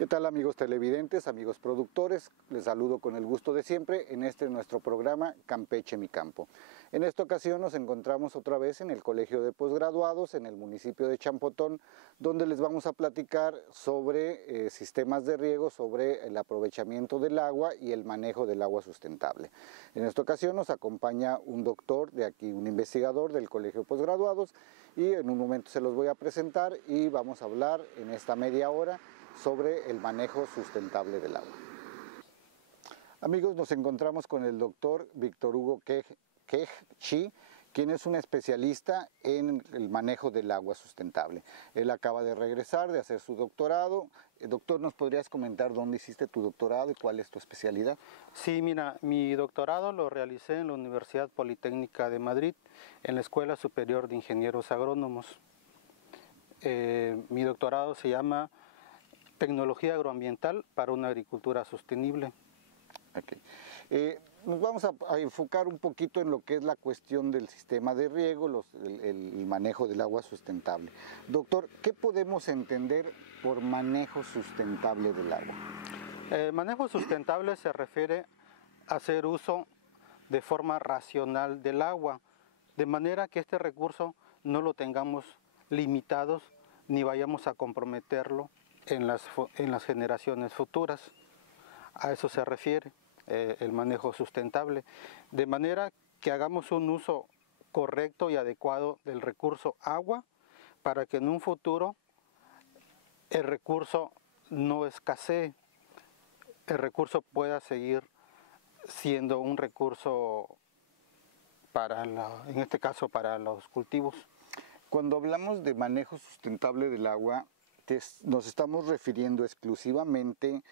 ¿Qué tal, amigos televidentes, amigos productores? Les saludo con el gusto de siempre en nuestro programa Campeche Mi Campo. En esta ocasión nos encontramos otra vez en el Colegio de Postgraduados en el municipio de Champotón, donde les vamos a platicar sobre sistemas de riego, sobre el aprovechamiento del agua y el manejo del agua sustentable. En esta ocasión nos acompaña un doctor de aquí, un investigador del Colegio de Postgraduados, y en un momento se los voy a presentar y vamos a hablar en esta media hora sobre el manejo sustentable del agua. Amigos, nos encontramos con el doctor Víctor Hugo Quech-Chi, quien es un especialista en el manejo del agua sustentable. Él acaba de regresar de hacer su doctorado. Doctor, ¿nos podrías comentar dónde hiciste tu doctorado y cuál es tu especialidad? Sí, mira, mi doctorado lo realicé en la Universidad Politécnica de Madrid, en la Escuela Superior de Ingenieros Agrónomos. Mi doctorado se llama Tecnología Agroambiental para una Agricultura Sostenible. Okay. Nos vamos a enfocar un poquito en lo que es la cuestión del sistema de riego, el manejo del agua sustentable. Doctor, ¿qué podemos entender por manejo sustentable del agua? El manejo sustentable se refiere a hacer uso de forma racional del agua, de manera que este recurso no lo tengamos limitados ni vayamos a comprometerlo en las generaciones futuras. A eso se refiere el manejo sustentable, de manera que hagamos un uso correcto y adecuado del recurso agua para que en un futuro el recurso no escasee, el recurso pueda seguir siendo un recurso en este caso para los cultivos. Cuando hablamos de manejo sustentable del agua, nos estamos refiriendo exclusivamente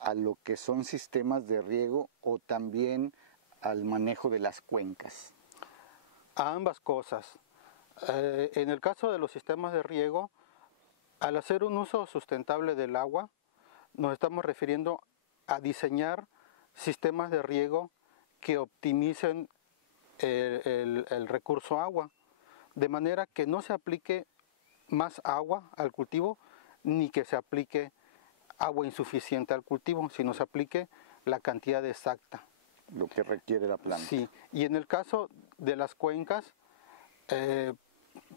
a lo que son sistemas de riego o también al manejo de las cuencas. A ambas cosas. En el caso de los sistemas de riego, al hacer un uso sustentable del agua, nos estamos refiriendo a diseñar sistemas de riego que optimicen el recurso agua, de manera que no se aplique más agua al cultivo, ni que se aplique agua insuficiente al cultivo, sino se aplique la cantidad exacta. Lo que requiere la planta. Sí, y en el caso de las cuencas,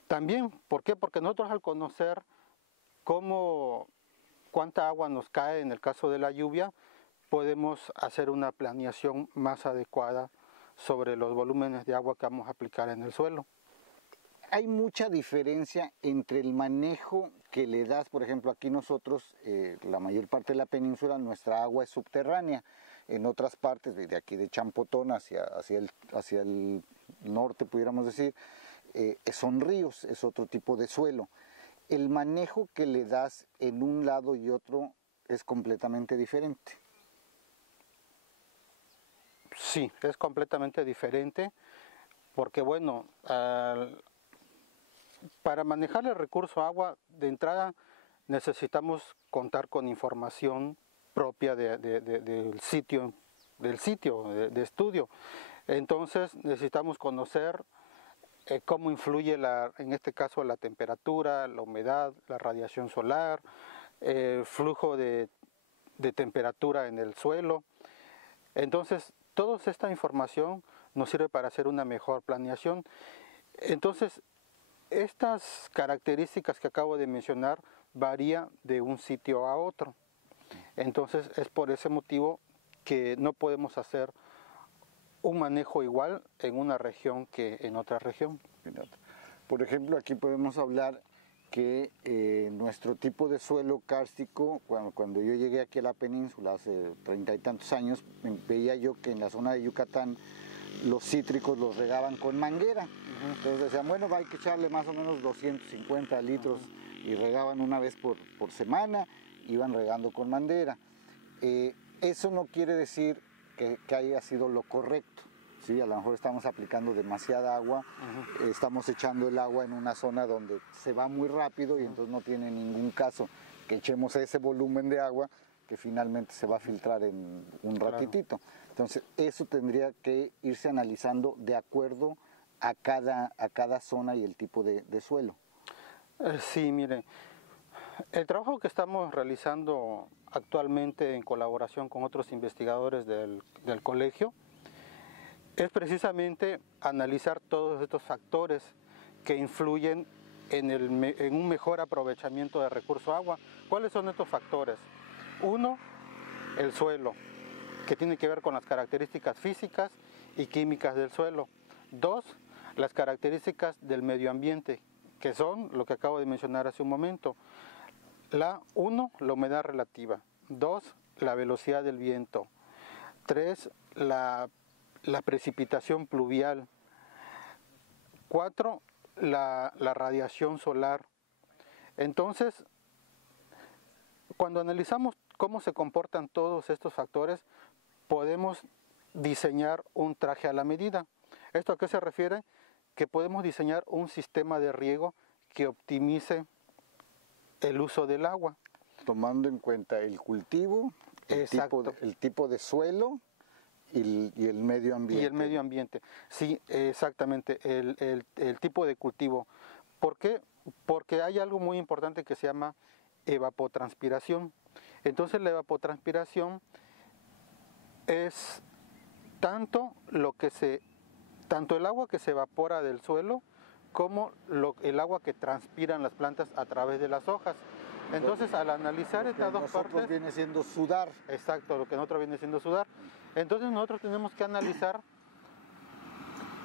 también, ¿por qué? Porque nosotros al conocer cuánta agua nos cae en el caso de la lluvia, podemos hacer una planeación más adecuada sobre los volúmenes de agua que vamos a aplicar en el suelo. Hay mucha diferencia entre el manejo que le das, por ejemplo, aquí nosotros, la mayor parte de la península, nuestra agua es subterránea. En otras partes, de aquí de Champotón hacia el norte, pudiéramos decir, son ríos, es otro tipo de suelo. El manejo que le das en un lado y otro es completamente diferente. Sí, es completamente diferente, porque bueno, para manejar el recurso agua, de entrada necesitamos contar con información propia del sitio de estudio. Entonces necesitamos conocer cómo influye en este caso la temperatura, la humedad, la radiación solar, el flujo de temperatura en el suelo. Entonces toda esta información nos sirve para hacer una mejor planeación. Entonces estas características que acabo de mencionar varían de un sitio a otro. Entonces es por ese motivo que no podemos hacer un manejo igual en una región que en otra región. Por ejemplo, aquí podemos hablar que nuestro tipo de suelo kárstico, cuando yo llegué aquí a la península hace 30 y tantos años, veía yo que en la zona de Yucatán los cítricos los regaban con manguera. Entonces decían, bueno, hay que echarle más o menos 250 litros y regaban una vez por semana, iban regando con manguera. Eso no quiere decir que haya sido lo correcto. ¿Sí? A lo mejor estamos aplicando demasiada agua, estamos echando el agua en una zona donde se va muy rápido y entonces no tiene ningún caso que echemos ese volumen de agua que finalmente se va a filtrar en un ratitito. Entonces eso tendría que irse analizando de acuerdo a cada zona y el tipo de suelo. Sí, mire, El trabajo que estamos realizando actualmente en colaboración con otros investigadores del colegio es precisamente analizar todos estos factores que influyen en un mejor aprovechamiento del recurso agua. ¿Cuáles son estos factores? Uno, el suelo, que tiene que ver con las características físicas y químicas del suelo. Dos, las características del medio ambiente, que son lo que acabo de mencionar hace un momento. Uno, la humedad relativa. Dos, la velocidad del viento. Tres, la precipitación pluvial. Cuatro, la radiación solar. Entonces, cuando analizamos cómo se comportan todos estos factores, podemos diseñar un traje a la medida. ¿Esto a qué se refiere? Que podemos diseñar un sistema de riego que optimice el uso del agua. Tomando en cuenta el cultivo, el tipo de suelo y el medio ambiente. Y el medio ambiente, sí, exactamente, el tipo de cultivo. ¿Por qué? Porque hay algo muy importante que se llama evapotranspiración. Entonces la evapotranspiración es tanto el agua que se evapora del suelo como el agua que transpiran las plantas a través de las hojas. Entonces, al analizar estas dos partes, viene siendo sudar. Exacto, lo que nosotros viene siendo sudar. Entonces nosotros tenemos que analizar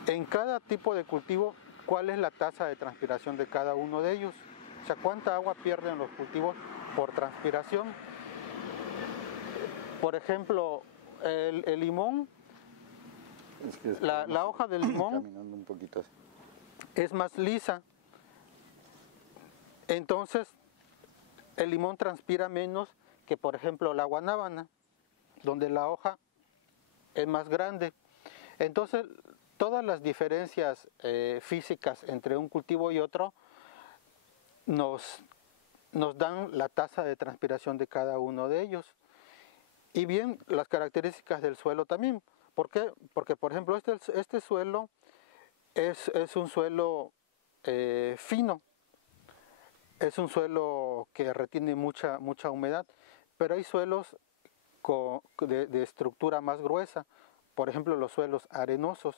en cada tipo de cultivo cuál es la tasa de transpiración de cada uno de ellos. O sea, cuánta agua pierden los cultivos por transpiración. Por ejemplo, el limón, la hoja del limón caminando un poquito así, es más lisa. Entonces, el limón transpira menos que, por ejemplo, la guanábana, donde la hoja es más grande. Entonces, todas las diferencias físicas entre un cultivo y otro nos dan la tasa de transpiración de cada uno de ellos. Y bien, las características del suelo también. ¿Por qué? Porque, por ejemplo, este suelo es un suelo fino. Es un suelo que retiene mucha humedad, pero hay suelos de estructura más gruesa, por ejemplo los suelos arenosos.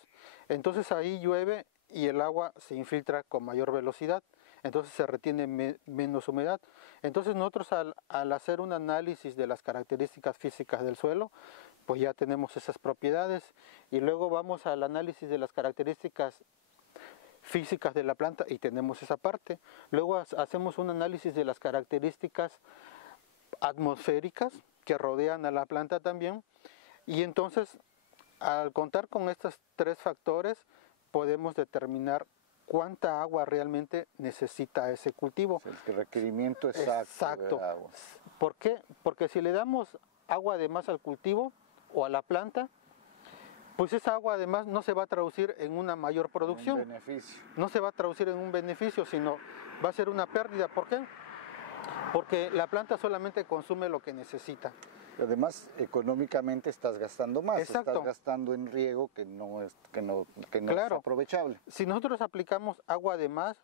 Entonces ahí llueve y el agua se infiltra con mayor velocidad, entonces se retiene menos humedad. Entonces nosotros al hacer un análisis de las características físicas del suelo, pues ya tenemos esas propiedades, y luego vamos al análisis de las características físicas de la planta y tenemos esa parte. Luego hacemos un análisis de las características atmosféricas que rodean a la planta también, y entonces al contar con estos tres factores podemos determinar cuánta agua realmente necesita ese cultivo. El requerimiento exacto de agua. ¿Por qué? Porque si le damos agua de más al cultivo o a la planta, pues esa agua además no se va a traducir en una mayor producción. Un beneficio. No se va a traducir en un beneficio, sino va a ser una pérdida. ¿Por qué? Porque la planta solamente consume lo que necesita. Además, económicamente estás gastando más. Exacto. Estás gastando en riego que no es Claro. Es aprovechable. Si nosotros aplicamos agua de más,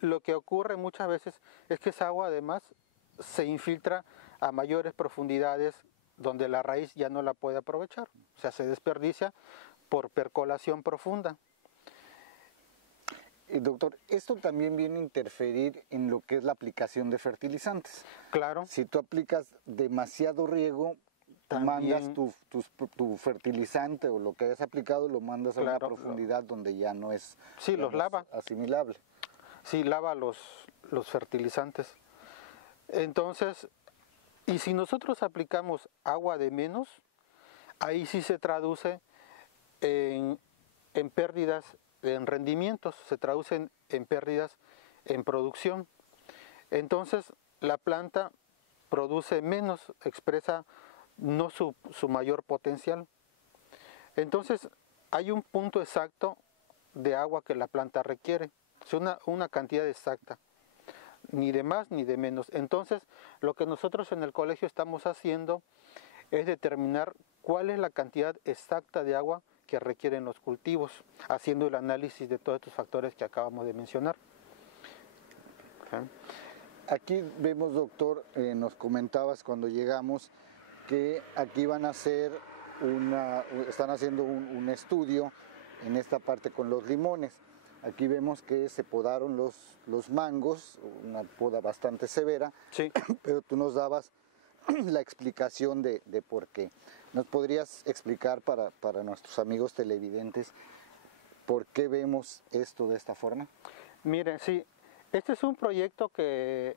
lo que ocurre muchas veces es que esa agua además se infiltra a mayores profundidades donde la raíz ya no la puede aprovechar, o sea, se desperdicia por percolación profunda. Doctor, esto también viene a interferir en lo que es la aplicación de fertilizantes. Claro. Si tú aplicas demasiado riego, mandas tu fertilizante o lo que hayas aplicado, lo mandas a una profundidad donde ya no es, sí, los lava. Asimilable. Sí, lava los fertilizantes. Entonces, y si nosotros aplicamos agua de menos, ahí sí se traduce en pérdidas en rendimientos, se traducen en pérdidas en producción. Entonces la planta produce menos, expresa no su mayor potencial. Entonces hay un punto exacto de agua que la planta requiere, es una cantidad exacta, ni de más ni de menos. Entonces lo que nosotros en el colegio estamos haciendo es determinar cuál es la cantidad exacta de agua que requieren los cultivos, haciendo el análisis de todos estos factores que acabamos de mencionar. Aquí vemos, doctor, nos comentabas cuando llegamos que aquí van a hacer están haciendo un estudio en esta parte con los limones. Aquí vemos que se podaron los mangos, una poda bastante severa, Sí. pero tú nos dabas la explicación de por qué. ¿Nos podrías explicar para nuestros amigos televidentes por qué vemos esto de esta forma? Mire, sí, este es un proyecto de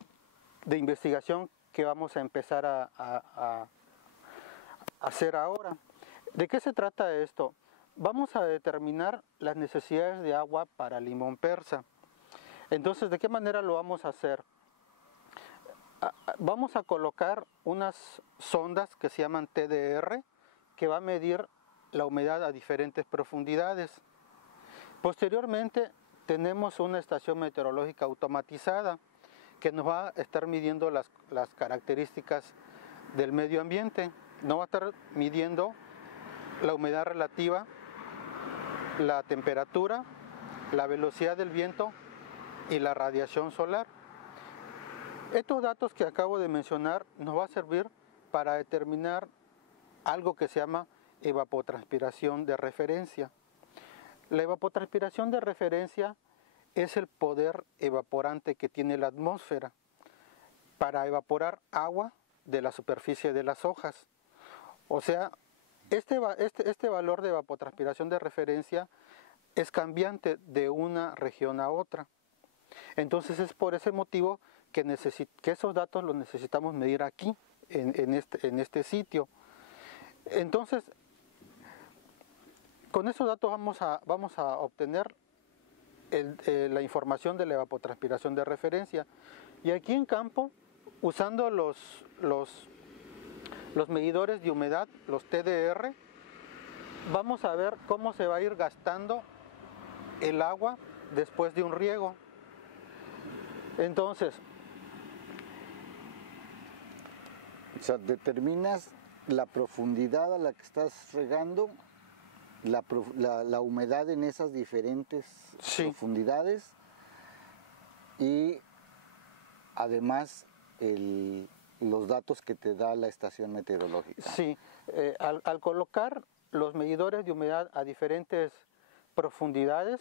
investigación que vamos a empezar a hacer ahora. ¿De qué se trata esto? Vamos a determinar las necesidades de agua para limón persa. Entonces, ¿de qué manera lo vamos a hacer? Vamos a colocar unas sondas que se llaman TDR, que va a medir la humedad a diferentes profundidades. Posteriormente, tenemos una estación meteorológica automatizada que nos va a estar midiendo las características del medio ambiente. Nos va a estar midiendo la humedad relativa, la temperatura, la velocidad del viento y la radiación solar. Estos datos que acabo de mencionar nos va a servir para determinar algo que se llama evapotranspiración de referencia. La evapotranspiración de referencia es el poder evaporante que tiene la atmósfera para evaporar agua de la superficie de las hojas. O sea, este valor de evapotranspiración de referencia es cambiante de una región a otra. Entonces es por ese motivo que esos datos los necesitamos medir aquí, en este sitio. Entonces, con esos datos vamos a obtener la información de la evapotranspiración de referencia. Y aquí en campo, usando los medidores de humedad, los TDR, vamos a ver cómo se va a ir gastando el agua después de un riego. Entonces, o sea, determinas la profundidad a la que estás regando, la humedad en esas diferentes sí, profundidades y además los datos que te da la estación meteorológica. Sí, al colocar los medidores de humedad a diferentes profundidades,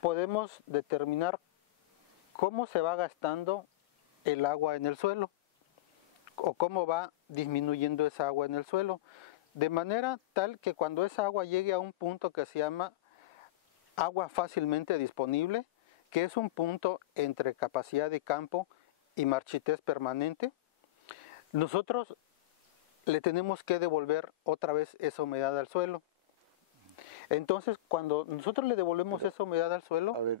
podemos determinar cómo se va gastando el agua en el suelo o cómo va disminuyendo esa agua en el suelo, de manera tal que cuando esa agua llegue a un punto que se llama agua fácilmente disponible, que es un punto entre capacidad de campo y marchitez permanente, nosotros le tenemos que devolver otra vez esa humedad al suelo. Entonces, cuando nosotros le devolvemos esa humedad al suelo... A ver,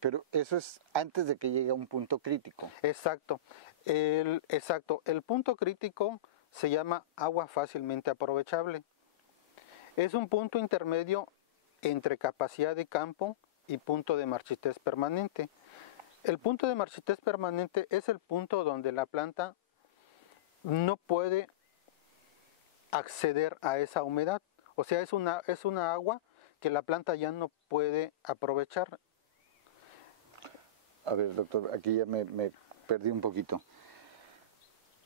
pero eso es antes de que llegue a un punto crítico. Exacto. El punto crítico se llama agua fácilmente aprovechable. Es un punto intermedio entre capacidad de campo y punto de marchitez permanente. El punto de marchitez permanente es el punto donde la planta no puede acceder a esa humedad. O sea, es una agua que la planta ya no puede aprovechar. A ver, doctor, aquí ya me perdí un poquito.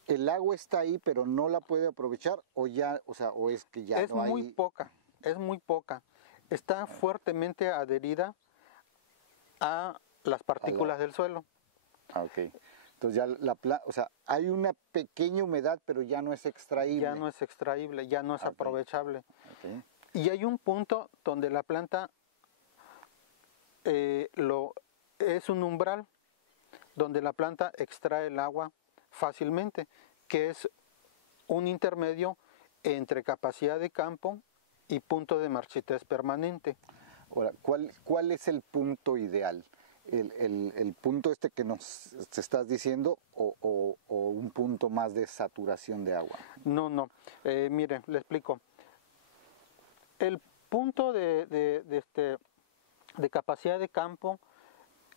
¿El agua está ahí pero no la puede aprovechar o es que ya es no hay? Es muy poca. Está fuertemente adherida a las partículas del suelo. Ah, ok. Entonces ya hay una pequeña humedad, pero ya no es extraíble. Ya no es extraíble, ya no es aprovechable. Okay. Y hay un punto donde la planta es un umbral, donde la planta extrae el agua fácilmente, que es un intermedio entre capacidad de campo y punto de marchitez permanente. Ahora, ¿cuál es el punto ideal? ¿El punto que nos estás diciendo o un punto más de saturación de agua? No. Mire, le explico. El punto de capacidad de campo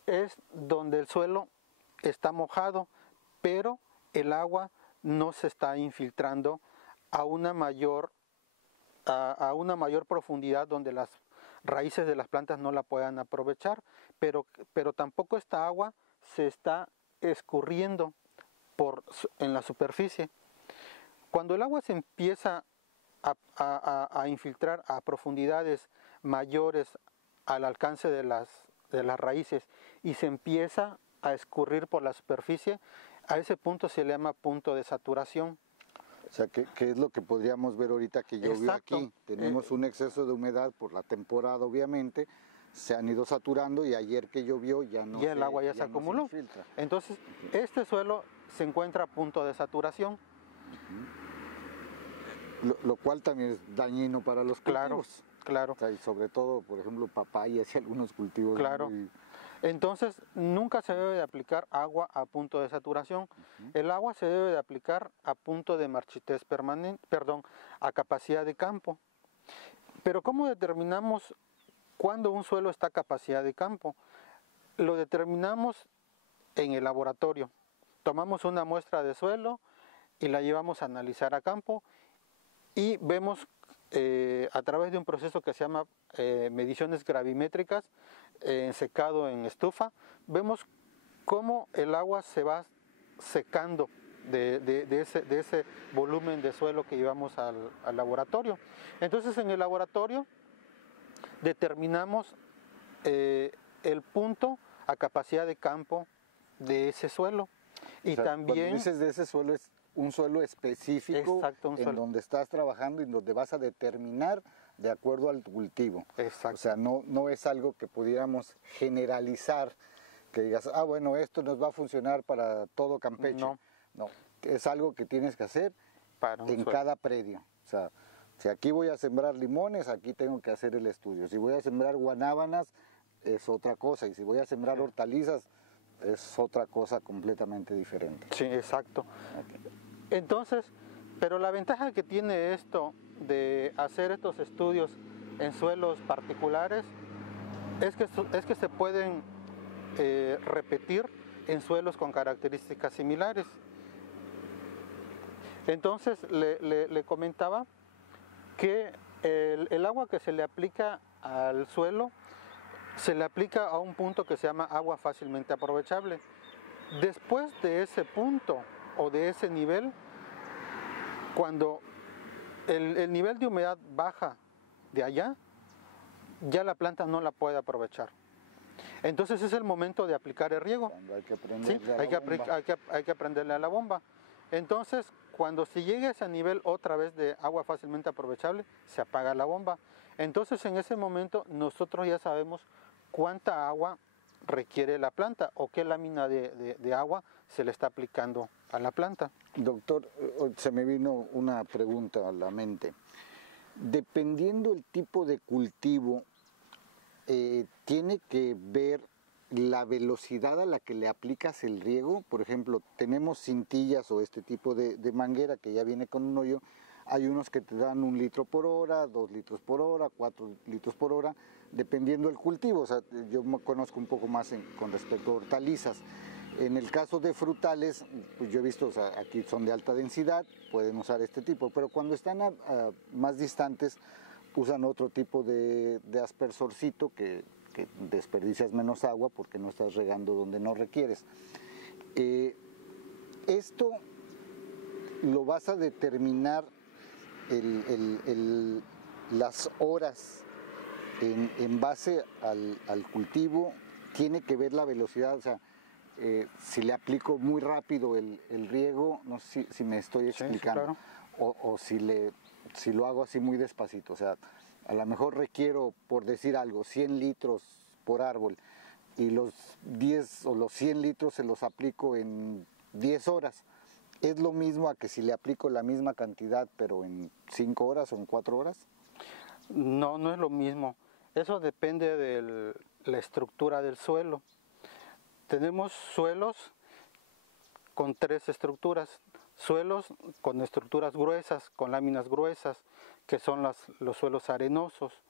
es donde el suelo está mojado, pero el agua no se está infiltrando a una mayor profundidad donde las raíces de las plantas no la puedan aprovechar, pero tampoco esta agua se está escurriendo en la superficie. Cuando el agua se empieza a infiltrar a profundidades mayores al alcance de las raíces y se empieza a escurrir por la superficie, a ese punto se le llama punto de saturación. O sea, ¿qué es lo que podríamos ver ahorita que llovió aquí? Tenemos un exceso de humedad por la temporada, obviamente, se han ido saturando y ayer que llovió ya no el agua ya se acumuló. Entonces, este suelo se encuentra a punto de saturación. Lo cual también es dañino para los cultivos. Claro. O sea, y sobre todo, por ejemplo, papayas y algunos cultivos. Claro. Entonces, nunca se debe de aplicar agua a punto de saturación. El agua se debe de aplicar a punto de marchitez permanente, a capacidad de campo. Pero ¿cómo determinamos cuándo un suelo está a capacidad de campo? Lo determinamos en el laboratorio. Tomamos una muestra de suelo y la llevamos a analizar a campo y vemos a través de un proceso que se llama mediciones gravimétricas, secado en estufa, vemos cómo el agua se va secando de ese volumen de suelo que llevamos al laboratorio. Entonces en el laboratorio determinamos el punto a capacidad de campo de ese suelo. Y también, cuando dices de ese suelo, es un suelo específico en donde estás trabajando y donde vas a determinar de acuerdo al cultivo. Exacto. O sea, no es algo que pudiéramos generalizar, que digas, bueno, esto nos va a funcionar para todo Campeche. No, es algo que tienes que hacer en cada predio. O sea, si aquí voy a sembrar limones, aquí tengo que hacer el estudio. Si voy a sembrar guanábanas, es otra cosa. Y si voy a sembrar hortalizas, es otra cosa completamente diferente. Sí, exacto. Entonces, pero la ventaja que tiene esto de hacer estos estudios en suelos particulares es que se pueden repetir en suelos con características similares. Entonces, le comentaba que el agua que se le aplica al suelo se le aplica a un punto que se llama agua fácilmente aprovechable. Después de ese punto o de ese nivel, cuando el nivel de humedad baja de allá, ya la planta no la puede aprovechar. Entonces es el momento de aplicar el riego. Hay que prenderle a la bomba. Entonces, cuando se llegue a ese nivel otra vez de agua fácilmente aprovechable, se apaga la bomba. Entonces en ese momento nosotros ya sabemos cuánta agua requiere la planta o qué lámina de agua se le está aplicando a la planta. Doctor, se me vino una pregunta a la mente. Dependiendo el tipo de cultivo, ¿tiene que ver la velocidad a la que le aplicas el riego? Por ejemplo, tenemos cintillas o este tipo de manguera que ya viene con un hoyo. Hay unos que te dan 1 litro por hora, 2 litros por hora, 4 litros por hora, dependiendo del cultivo. O sea, yo me conozco un poco más con respecto a hortalizas. En el caso de frutales, pues yo he visto, o sea, aquí son de alta densidad, pueden usar este tipo, pero cuando están más distantes, usan otro tipo de aspersorcito que desperdicias menos agua porque no estás regando donde no requieres. Esto lo vas a determinar las horas en base al cultivo. Tiene que ver la velocidad, o sea, si le aplico muy rápido el riego, no sé si me estoy explicando, sí, claro. o si lo hago así muy despacito. O sea, a lo mejor requiero, por decir algo, 100 litros por árbol y los 10 o los 100 litros se los aplico en 10 horas. ¿Es lo mismo a que si le aplico la misma cantidad pero en 5 horas o en 4 horas? No, no es lo mismo. Eso depende de la estructura del suelo. Tenemos suelos con 3 estructuras. Suelos con estructuras gruesas, con láminas gruesas, que son los suelos arenosos.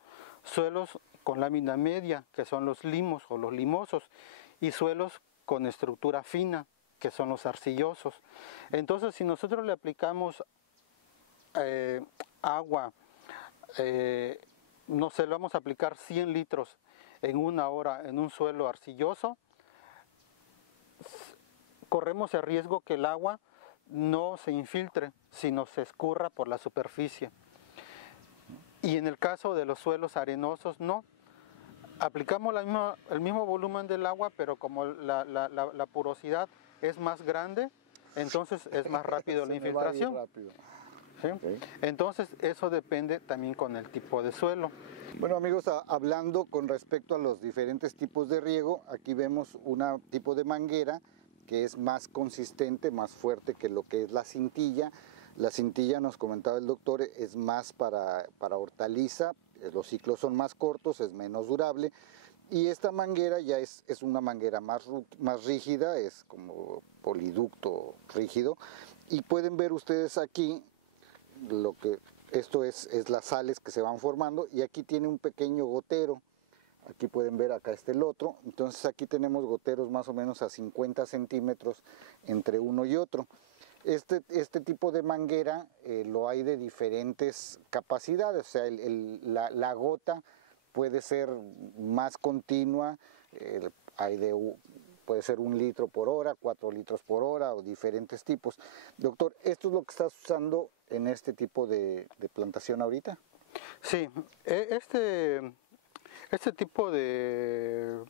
Suelos con lámina media, que son los limos o los limosos. Y suelos con estructura fina, que son los arcillosos. Entonces, si nosotros le aplicamos agua, no sé, le vamos a aplicar 100 litros en 1 hora en un suelo arcilloso, corremos el riesgo que el agua no se infiltre, sino se escurra por la superficie. Y en el caso de los suelos arenosos, no. Aplicamos el mismo volumen del agua, pero como la porosidad es más grande, entonces es más rápido la infiltración. ¿Sí? Okay. Entonces eso depende también con el tipo de suelo. Bueno, amigos, hablando con respecto a los diferentes tipos de riego, aquí vemos un tipo de manguera que es más consistente, más fuerte que lo que es la cintilla. La cintilla, nos comentaba el doctor, es más para hortaliza, los ciclos son más cortos, es menos durable. Y esta manguera ya es una manguera más rígida, es como poliducto rígido. Y pueden ver ustedes aquí lo que esto es las sales que se van formando, y aquí tiene un pequeño gotero. Aquí pueden ver, acá está el otro. Entonces aquí tenemos goteros más o menos a 50 centímetros entre uno y otro. Este tipo de manguera lo hay de diferentes capacidades, o sea, la gota puede ser más continua, puede ser 1 litro por hora, 4 litros por hora o diferentes tipos. Doctor, ¿esto es lo que estás usando en este tipo de plantación ahorita? Sí, este tipo de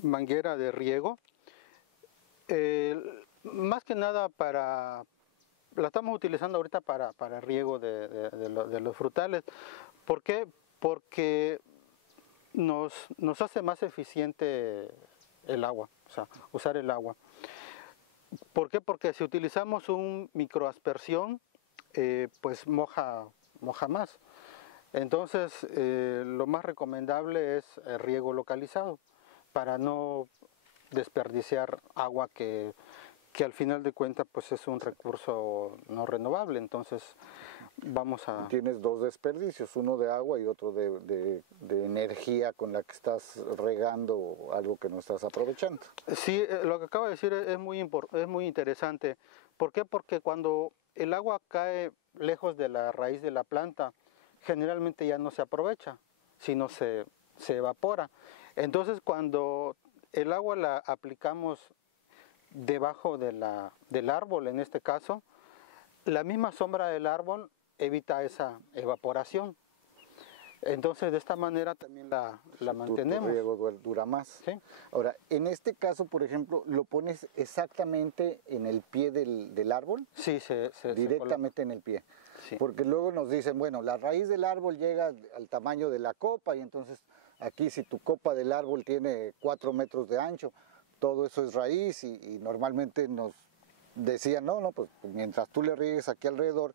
manguera de riego, más que nada la estamos utilizando ahorita para riego de los frutales. ¿Por qué? Porque nos hace más eficiente el agua, o sea, usar el agua. ¿Por qué? Porque si utilizamos un microaspersión, pues moja más. Entonces, lo más recomendable es el riego localizado para no desperdiciar agua que al final de cuentas pues es un recurso no renovable. Entonces vamos a... Tienes dos desperdicios, uno de agua y otro de energía con la que estás regando algo que no estás aprovechando. Sí, lo que acabo de decir es muy interesante. ¿Por qué? Porque cuando el agua cae lejos de la raíz de la planta, generalmente ya no se aprovecha, sino se evapora. Entonces cuando el agua la aplicamos debajo del árbol, en este caso, la misma sombra del árbol evita esa evaporación. Entonces de esta manera también la mantenemos. Tu riego dura más. ¿Sí? Ahora, en este caso, por ejemplo, ¿lo pones exactamente en el pie del árbol? Sí, directamente en el pie. Sí. Porque luego nos dicen, bueno, la raíz del árbol llega al tamaño de la copa, y entonces aquí si tu copa del árbol tiene 4 metros de ancho, todo eso es raíz, y normalmente nos decían, no, pues mientras tú le riegues aquí alrededor.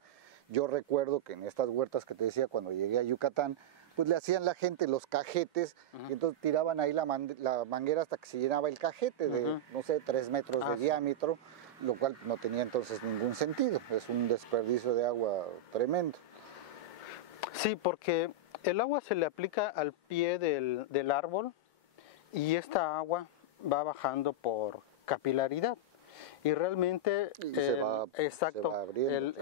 Yo recuerdo que en estas huertas que te decía, cuando llegué a Yucatán, pues le hacían la gente los cajetes, y entonces tiraban ahí la manguera hasta que se llenaba el cajete de, no sé, 3 metros de diámetro, lo cual no tenía entonces ningún sentido. Es un desperdicio de agua tremendo. Sí, porque el agua se le aplica al pie del árbol, y esta agua va bajando por capilaridad. Y realmente se va abriendo,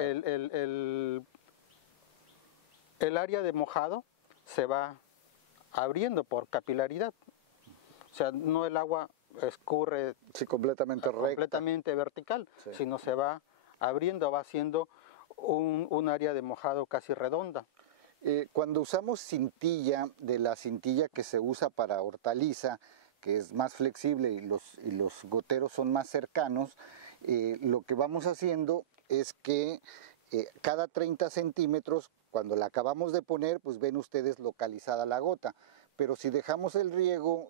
el área de mojado se va abriendo por capilaridad. O sea, no el agua escurre completamente vertical, sino se va abriendo, va haciendo un área de mojado casi redonda. Cuando usamos cintilla, de la cintilla que se usa para hortaliza, que es más flexible y los goteros son más cercanos, lo que vamos haciendo es que cada 30 centímetros, cuando la acabamos de poner, pues ven ustedes localizada la gota. Pero si dejamos el riego,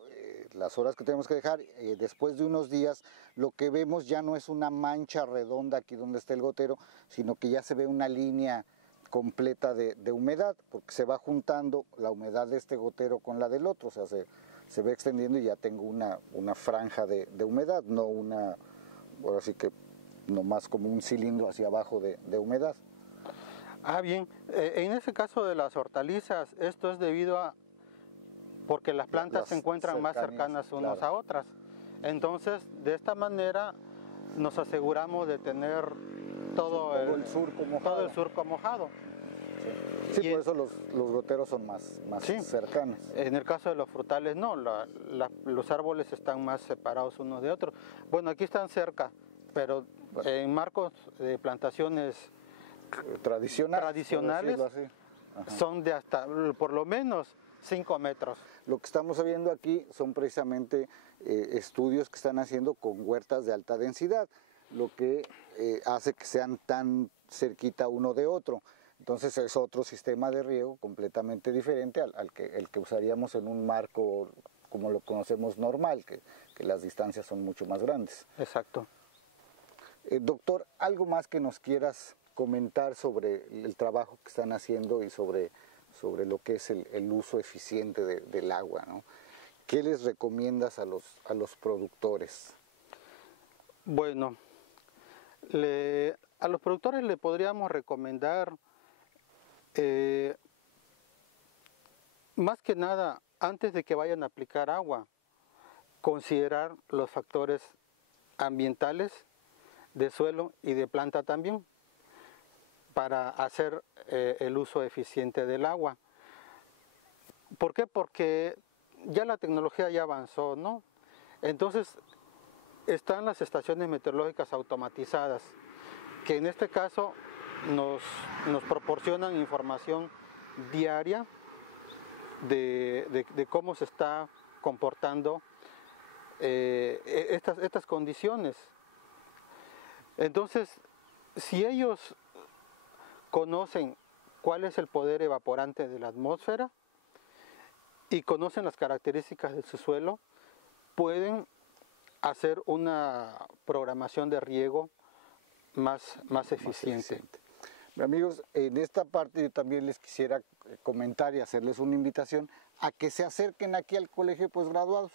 las horas que tenemos que dejar, después de unos días, lo que vemos ya no es una mancha redonda aquí donde está el gotero, sino que ya se ve una línea completa de humedad, porque se va juntando la humedad de este gotero con la del otro, o sea, se va extendiendo y ya tengo una franja de humedad, no ahora sí que nomás como un cilindro hacia abajo de humedad. Bien, en ese caso de las hortalizas, esto es debido a porque las plantas se encuentran más cercanas unas a otras. Entonces, de esta manera nos aseguramos de tener todo el surco mojado. Sí, por eso los goteros son más Sí. cercanos. En el caso de los frutales no, los árboles están más separados unos de otros. Bueno, aquí están cerca, pero en marcos de plantaciones tradicionales por decirlo así. Ajá. son de hasta por lo menos 5 metros. Lo que estamos viendo aquí son precisamente estudios que están haciendo con huertas de alta densidad, lo que hace que sean tan cerquita uno de otro. Entonces es otro sistema de riego completamente diferente al que usaríamos en un marco como lo conocemos normal, que las distancias son mucho más grandes. Exacto. Doctor, ¿algo más que nos quieras comentar sobre el trabajo que están haciendo y sobre lo que es el uso eficiente del agua, ¿no? ¿Qué les recomiendas a los productores? Bueno, a los productores le podríamos recomendar más que nada, antes de que vayan a aplicar agua, considerar los factores ambientales, de suelo y de planta también, para hacer el uso eficiente del agua. ¿Por qué? Porque ya la tecnología ya avanzó, ¿no? Entonces, están las estaciones meteorológicas automatizadas, que en este caso nos proporcionan información diaria de cómo se está comportando estas condiciones. Entonces, si ellos conocen cuál es el poder evaporante de la atmósfera y conocen las características de su suelo, pueden hacer una programación de riego más eficiente. Amigos, en esta parte yo también les quisiera comentar y hacerles una invitación a que se acerquen aquí al Colegio de Posgraduados.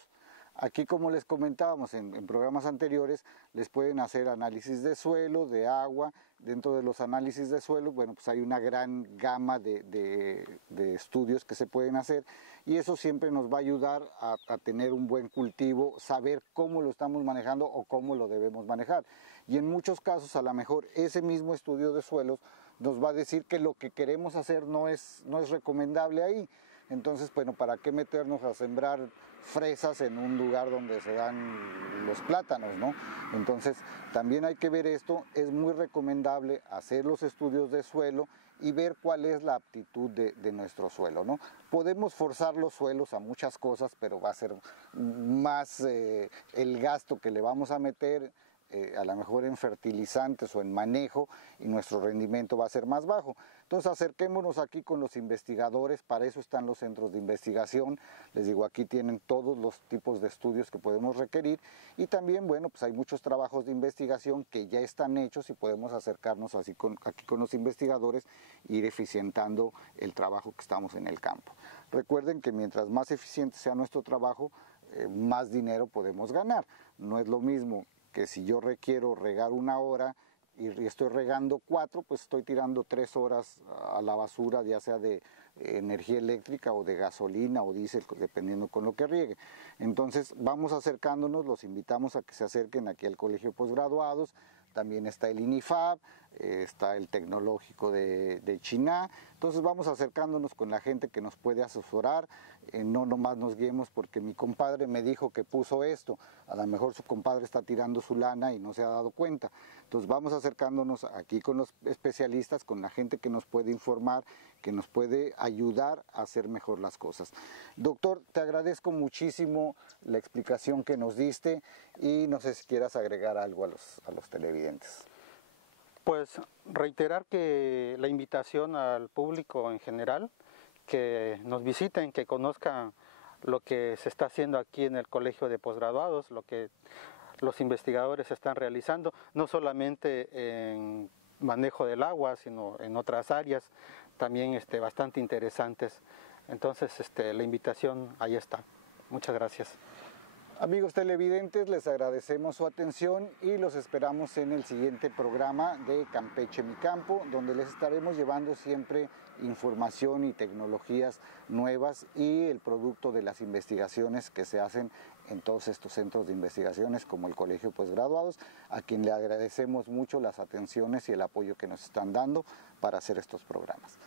Aquí, como les comentábamos en programas anteriores, les pueden hacer análisis de suelo, de agua. Dentro de los análisis de suelo, bueno, pues hay una gran gama de estudios que se pueden hacer, y eso siempre nos va a ayudar a tener un buen cultivo, saber cómo lo estamos manejando o cómo lo debemos manejar. Y en muchos casos, a lo mejor, ese mismo estudio de suelos nos va a decir que lo que queremos hacer no es recomendable ahí. Entonces, bueno, ¿para qué meternos a sembrar fresas en un lugar donde se dan los plátanos, ¿no? Entonces, también hay que ver esto. Es muy recomendable hacer los estudios de suelo y ver cuál es la aptitud de nuestro suelo, ¿no? Podemos forzar los suelos a muchas cosas, pero va a ser más el gasto que le vamos a meter, a lo mejor en fertilizantes o en manejo, y nuestro rendimiento va a ser más bajo. Entonces acerquémonos aquí con los investigadores, para eso están los centros de investigación. Les digo, aquí tienen todos los tipos de estudios que podemos requerir, y también, bueno, pues hay muchos trabajos de investigación que ya están hechos y podemos acercarnos aquí con los investigadores e ir eficientando el trabajo que estamos en el campo. Recuerden que mientras más eficiente sea nuestro trabajo, más dinero podemos ganar. No es lo mismo que si yo requiero regar 1 hora y estoy regando 4, pues estoy tirando 3 horas a la basura, ya sea de energía eléctrica o de gasolina o diésel, dependiendo con lo que riegue. Entonces vamos acercándonos, los invitamos a que se acerquen aquí al Colegio de Posgraduados. También está el INIFAB, está el Tecnológico de Chiná. Entonces vamos acercándonos con la gente que nos puede asesorar. No nomás nos guiemos porque mi compadre me dijo que puso esto. A lo mejor su compadre está tirando su lana y no se ha dado cuenta. Entonces vamos acercándonos aquí con los especialistas, con la gente que nos puede informar, que nos puede ayudar a hacer mejor las cosas. Doctor, te agradezco muchísimo la explicación que nos diste, y no sé si quieras agregar algo a los televidentes. Pues reiterar que la invitación al público en general, que nos visiten, que conozcan lo que se está haciendo aquí en el Colegio de Posgraduados, lo que los investigadores están realizando, no solamente en manejo del agua, sino en otras áreas también bastante interesantes. Entonces, la invitación ahí está. Muchas gracias. Amigos televidentes, les agradecemos su atención y los esperamos en el siguiente programa de Campeche Mi Campo, donde les estaremos llevando siempre información y tecnologías nuevas y el producto de las investigaciones que se hacen en todos estos centros de investigaciones como el Colegio de Posgraduados, a quien le agradecemos mucho las atenciones y el apoyo que nos están dando para hacer estos programas.